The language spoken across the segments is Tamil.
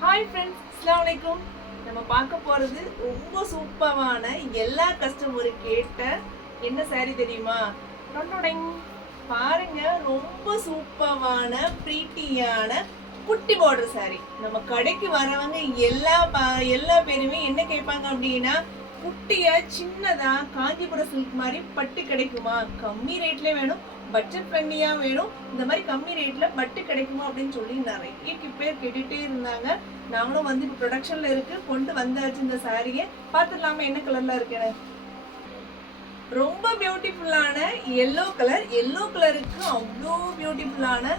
ஹாய் ஃப்ரெண்ட்ஸ் அஸ்லாம் வலைக்கும் நம்ம பார்க்க போகிறது ரொம்ப சூப்பரான எல்லா கஸ்டமரும் கேட்ட என்ன சாரி தெரியுமா? டொண்டொடெங். பாருங்க ரொம்ப சூப்பரான ப்ரீட்டியான குட்டி பார்டர் சாரி நம்ம கடைக்கு வரவங்க எல்லா பா- எல்லா பேருமே என்ன கேட்பாங்க அப்படின்னா குட்டியா சின்னதா காஞ்சிபுரம் சில்க் மாதிரி பட்டு கிடைக்குமா? கம்மி ரேட்ல வேணும் பட்ஜெட் ஃப்ரெண்ட்லியா வேணும். இந்த மாதிரி கம்மி ரேட்ல பட்டு கிடைக்குமா அப்படின்னு சொல்லி நிறைய பேர் கேட்டுட்டே இருந்தாங்க. நாங்களும் வந்து இப்போ ப்ரொடக்ஷன்ல இருக்கு. கொண்டு வந்தாச்சு இந்த சாரியை பார்த்துடலாமா என்ன கலர்ல இருக்குன்னு ரொம்ப பியூட்டிஃபுல்லான எல்லோ கலர் எல்லோ கலருக்கு அவ்வளோ பியூட்டிஃபுல்லான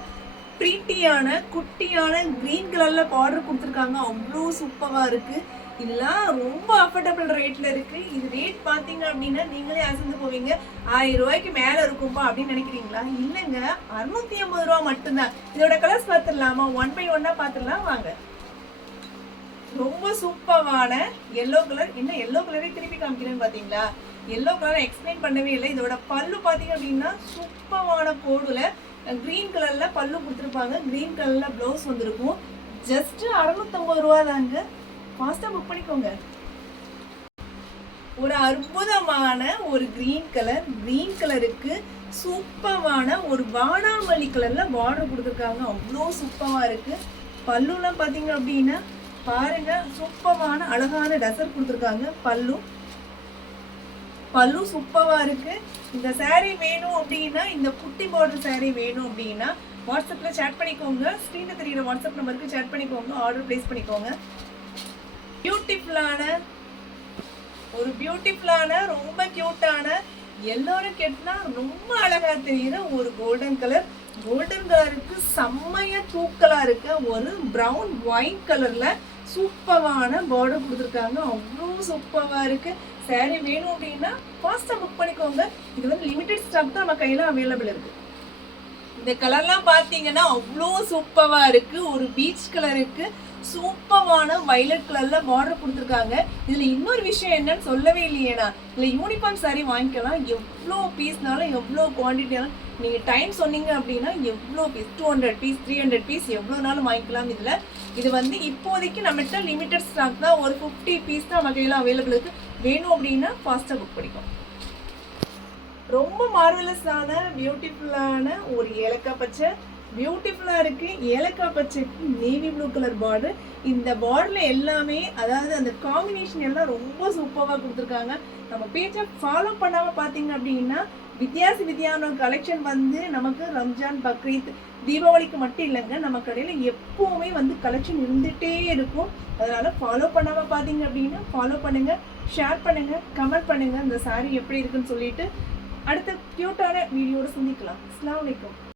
ப்ரீட்டியான குட்டியான கிரீன் கலர்ல பார்டர் கொடுத்துருக்காங்க. அவ்வளோ சூப்பராக இருக்குது இதெல்லாம் ரொம்ப அஃபோர்டபுள் ரேட்ல இருக்கு. இது ரேட் பாத்தீங்க அப்படின்னா நீங்களே அசந்து போவீங்க. ஆயிரம் ரூபாய்க்கு மேல இருக்கும்பா அப்படின்னு நினைக்கிறீங்களா? இல்லைங்க. அறுநூத்தி ஐம்பது ரூபா மட்டும்தான். இதோட கலர்ஸ் பார்த்துடலாமா? ஒன் பை ஒன்னா பார்த்துடலாம். வாங்க. ரொம்ப சூப்பரான எல்லோ கலர் என்ன எல்லோ கலரே திருப்பி காமிக்கிறேன்னு பாத்தீங்களா எல்லோ கலர் எக்ஸ்பிளைன் பண்ணவே இல்லை. இதோட பல்லு பாத்தீங்க அப்படின்னா சூப்பரான கோடுல கிரீன் கலர்ல பல்லு கொடுத்துருப்பாங்க. கிரீன் கலர்ல ப்ளவுஸ் வந்திருக்கும். ஜஸ்ட் அறநூத்தம்பது ரூபா தாங்க ஃபாஸ்ட்டாக புக் பண்ணிக்கோங்க. ஒரு அற்புதமான ஒரு கிரீன் கலர் க்ரீன் கலருக்கு சூப்பரான ஒரு வாடாமல்லி கலரில் பார்டர் கொடுத்துருக்காங்க. அவ்வளோ சூப்பராக இருக்குது பல்லுலாம் பார்த்தீங்க அப்படின்னா பாருங்க சூப்பரான அழகான டசர் கொடுத்துருக்காங்க. பல்லு. பல்லு சூப்பராக இருக்குது இந்த சேரீ வேணும் அப்படின்னா இந்த குட்டி பார்டர் சேரீ வேணும் அப்படின்னா வாட்ஸ்அப்பில் சேட் பண்ணிக்கோங்க. ஸ்க்ரீனில் தெரிகிற வாட்ஸ்அப் நம்பருக்கு சேட் பண்ணிக்கோங்க. ஆர்டர் ப்ளேஸ் பண்ணிக்கோங்க. பியூட்டிஃபுல்லான ஒரு பியூட்டிஃபுல்லான ரொம்ப கியூட்டான எல்லோரும் கேட்டினா ரொம்ப அழகா தெரியுற ஒரு கோல்டன் கலர் கோல்டன் கலருக்கு செம்மையா தூக்கலா இருக்க ஒரு பிரவுன் ஒயிட் கலர்ல சூப்பரான பார்டர் கொடுத்துருக்காங்க. அவ்வளோ சூப்பராக இருக்கு. saree வேணும் அப்படின்னா ஃபாஸ்ட்டாக புக் பண்ணிக்கோங்க. இது வந்து லிமிடெட் ஸ்டாக் தான் நம்ம கையில் அவைலபிள் இருக்குது இந்த கலர்லாம் பார்த்தீங்கன்னா அவ்வளோ சூப்பராக இருக்கு. ஒரு பீச் கலருக்கு சூப்பரான வயலட் கலர்ல பார்டர் கொடுத்துருக்காங்க. இதுல இன்னொரு விஷயம் என்னன்னு சொல்லவே இல்லையேனா இதுல யூனிஃபார்ம் சாரி வாங்கிக்கலாம். எவ்வளோ பீஸ்னாலும் எவ்வளோ குவான்டிட்டினாலும் நீங்க டைம் சொன்னீங்க அப்படின்னா எவ்வளோ fees two hundred fees three hundred fees எவ்வளோனாலும் வாங்கிக்கலாம் இதுல. இது வந்து இப்போதைக்கு நம்மகிட்ட லிமிட்டட் ஸ்டாக் தான். ஒரு ஃபிஃப்டி பீஸ் தான் நம்ம கையில் அவைலபிள் இருக்கு. வேணும் அப்படின்னா ஃபாஸ்ட்டாக புக் பண்ணிக்கோ ரொம்ப மார்வலஸான பியூட்டிஃபுல்லான ஒரு ஏலக்காய் பச்சை. பியூட்டிஃபுல்லாக இருக்கு. ஏலக்காய் பச்சைக்கு நேவி ப்ளூ கலர் பார்டர் இந்த பார்டரில் எல்லாமே அதாவது அந்த காம்பினேஷன் எல்லாம் ரொம்ப சூப்பராக கொடுத்துருக்காங்க. நம்ம பேஜை ஃபாலோ பண்ணாமல் பார்த்தீங்க அப்படின்னா வித்தியாச வித்தியான கலெக்ஷன் வந்து நமக்கு ரம்ஜான் பக்ரீத் தீபாவளிக்கு மட்டும் இல்லைங்க. நம்ம கடையில் எப்போவுமே வந்து கலெக்ஷன் இருந்துகிட்டே இருக்கும். அதனால் ஃபாலோ பண்ணாமல் பார்த்தீங்க அப்படின்னா ஃபாலோ பண்ணுங்கள் ஷேர் பண்ணுங்கள் கமெண்ட் பண்ணுங்கள் இந்த saree எப்படி இருக்குன்னு சொல்லிட்டு அடுத்த கியூட்டான வீடியோட சந்திக்கலாம் அஸ்ஸலாமு அலைக்கும்